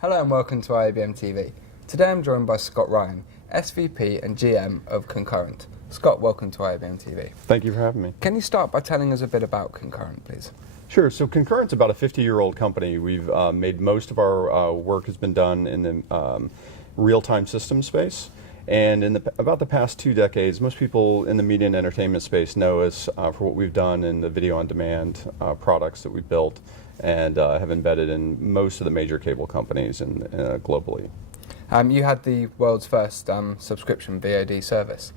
Hello and welcome to IABM TV. Today I'm joined by Scott Ryan, SVP and GM of Concurrent. Scott, welcome to IABM TV. Thank you for having me. Can you start by telling us a bit about Concurrent, please? Sure. So Concurrent's about a 50-year-old company. We've made most of our work has been done in the real-time system space. And in about the past 2 decades, most people in the media and entertainment space know us for what we've done in the video-on-demand products that we've built and have embedded in most of the major cable companies globally. You had the world's first subscription VOD service,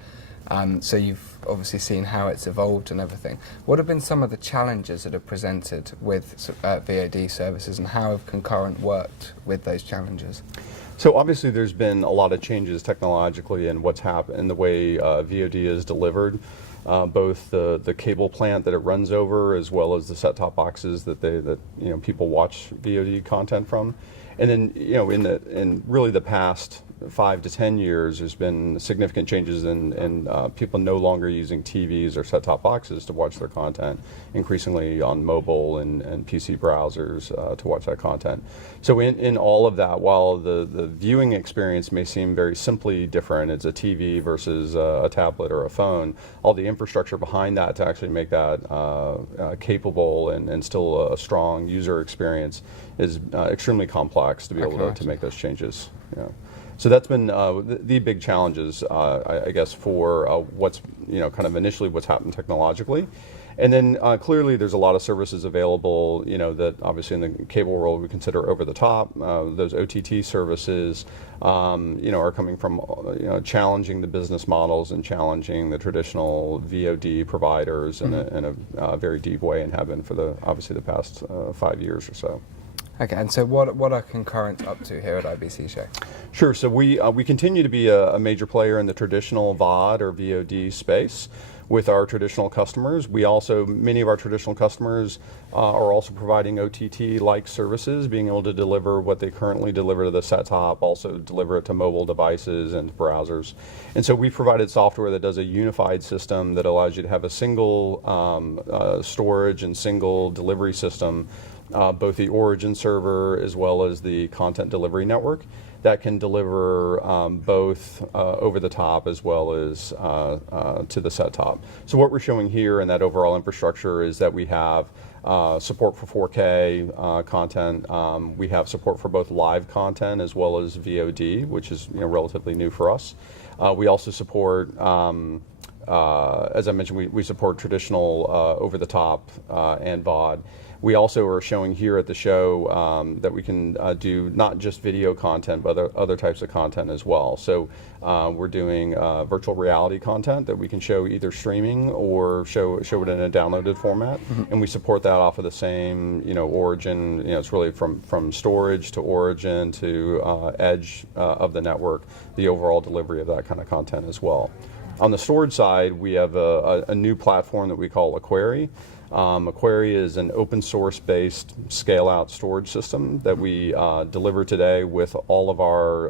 so you've obviously seen how it's evolved and everything. What have been some of the challenges that are presented with VOD services, and how have Concurrent worked with those challenges? So obviously there's been a lot of changes technologically in what's happened in the way VOD is delivered, both the cable plant that it runs over, as well as the set-top boxes that people watch VOD content from. And then in really the past 5 to 10 years, there's been significant changes in people no longer using TVs or set-top boxes to watch their content, increasingly on mobile and PC browsers to watch that content. So in all of that, while the viewing experience may seem very simply different, it's a TV versus a tablet or a phone, all the infrastructure behind that to actually make that capable and still a strong user experience is extremely complex to be able to make those changes. Yeah. So that's been the big challenges, I guess, for what's kind of initially what's happened technologically, and then clearly there's a lot of services available, that obviously in the cable world we consider over the top. Those OTT services, are coming from challenging the business models and challenging the traditional VOD providers in a very deep way, and have been for obviously the past 5 years or so. Okay, and so what are Concurrent up to here at IBC Show? Sure, so we continue to be a major player in the traditional VOD or VOD space with our traditional customers. Many of our traditional customers are also providing OTT-like services, being able to deliver what they currently deliver to the set-top, also deliver it to mobile devices and browsers. And so we've provided software that does a unified system that allows you to have a single storage and single delivery system, both the origin server as well as the content delivery network, that can deliver both over the top as well as to the set top. So what we're showing here in that overall infrastructure is that we have support for 4K content. We have support for both live content as well as VOD, which is relatively new for us. We also support, as I mentioned, we support traditional over the top and VOD. We also are showing here at the show that we can do not just video content, but other types of content as well. So we're doing virtual reality content that we can show either streaming or show it in a downloaded format, and we support that off of the same origin. It's really from storage to origin to edge of the network, the overall delivery of that kind of content as well. On the storage side, we have a new platform that we call Aquari. Aquari is an open source based scale out storage system that we deliver today with all of our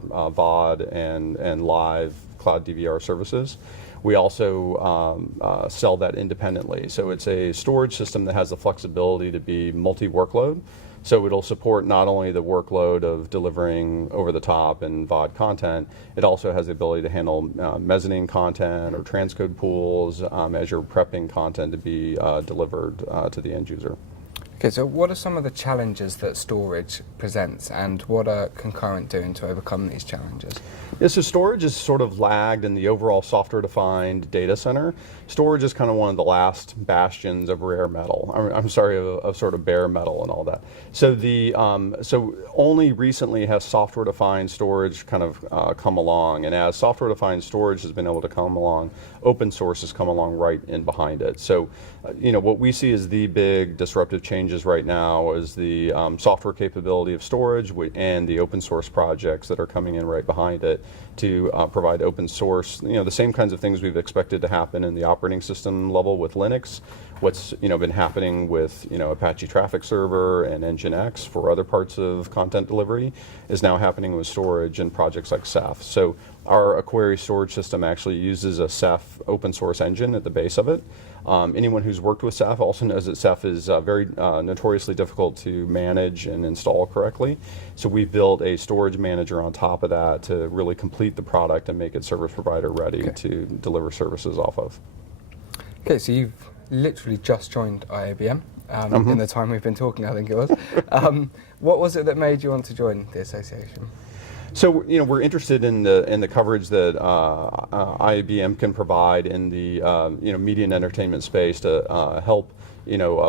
VOD and live cloud DVR services. We also sell that independently. So it's a storage system that has the flexibility to be multi-workload. So it'll support not only the workload of delivering over the top and VOD content, it also has the ability to handle mezzanine content or transcode pools as you're prepping content to be delivered to the end user. Okay, so what are some of the challenges that storage presents, and what are Concurrent doing to overcome these challenges? Yeah, so storage is sort of lagged in the overall software-defined data center. Storage is kind of one of the last bastions of rare metal. I'm sorry, of sort of bare metal and all that. So so only recently has software-defined storage kind of come along, and as software-defined storage has been able to come along, open source has come along right in behind it. So, what we see as the big disruptive changes right now is the software capability of storage and the open source projects that are coming in right behind it to provide open source, the same kinds of things we've expected to happen in the operating system level with Linux. What's been happening with Apache Traffic Server and Nginx for other parts of content delivery is now happening with storage and projects like Ceph. So Our query storage system actually uses a Ceph open source engine at the base of it. Anyone who's worked with Ceph also knows that Ceph is very notoriously difficult to manage and install correctly. So we've built a storage manager on top of that to really complete the product and make it service provider ready to deliver services off of. Okay, so you've literally just joined IABM in the time we've been talking, I think it was. What was it that made you want to join the association? So we're interested in the coverage that IABM can provide in the media and entertainment space to help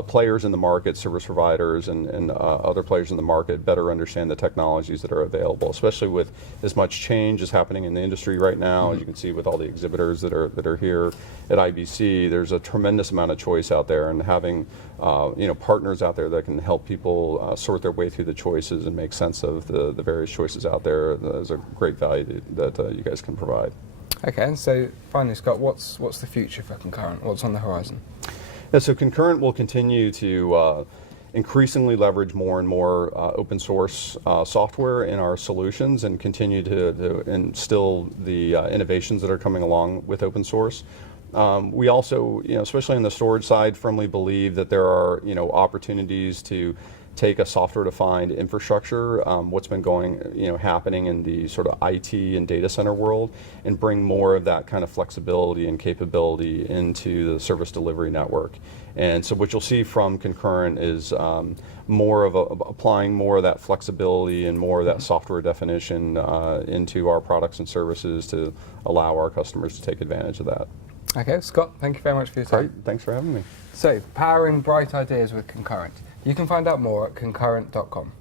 players in the market, service providers, and other players in the market better understand the technologies that are available, especially with as much change as happening in the industry right now. As you can see with all the exhibitors that are here at IBC, there's a tremendous amount of choice out there, and having partners out there that can help people sort their way through the choices and make sense of the various choices out there is a great value that you guys can provide. Okay, and so finally, Scott, what's the future for Concurrent? What's on the horizon? Yeah, so Concurrent will continue to increasingly leverage more and more open source software in our solutions and continue to instill the innovations that are coming along with open source. We also, especially on the storage side, firmly believe that there are opportunities to take a software-defined infrastructure, what's been happening in the sort of IT and data center world, and bring more of that kind of flexibility and capability into the service delivery network. And so what you'll see from Concurrent is more of applying more of that flexibility and more of that software definition into our products and services to allow our customers to take advantage of that. Okay, Scott, thank you very much for your time. Great, thanks for having me. So, powering bright ideas with Concurrent. You can find out more at concurrent.com.